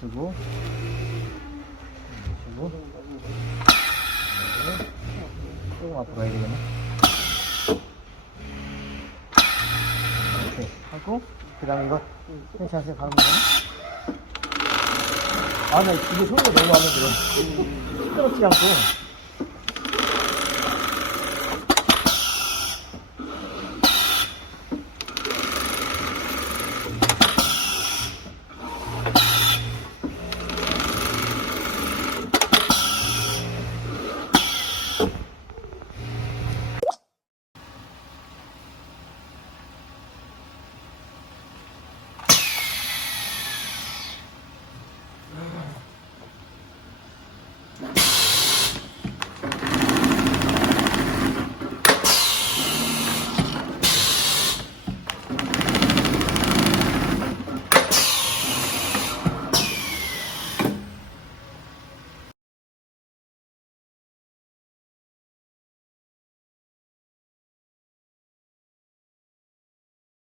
주고 조금 앞으로 가야 되겠네. 이렇게 하고 그 다음에 이거 괜찮으세요? 가는 거네. 아, 나 이게 소리가 너무 마음에 들어. 시끄럽지 않고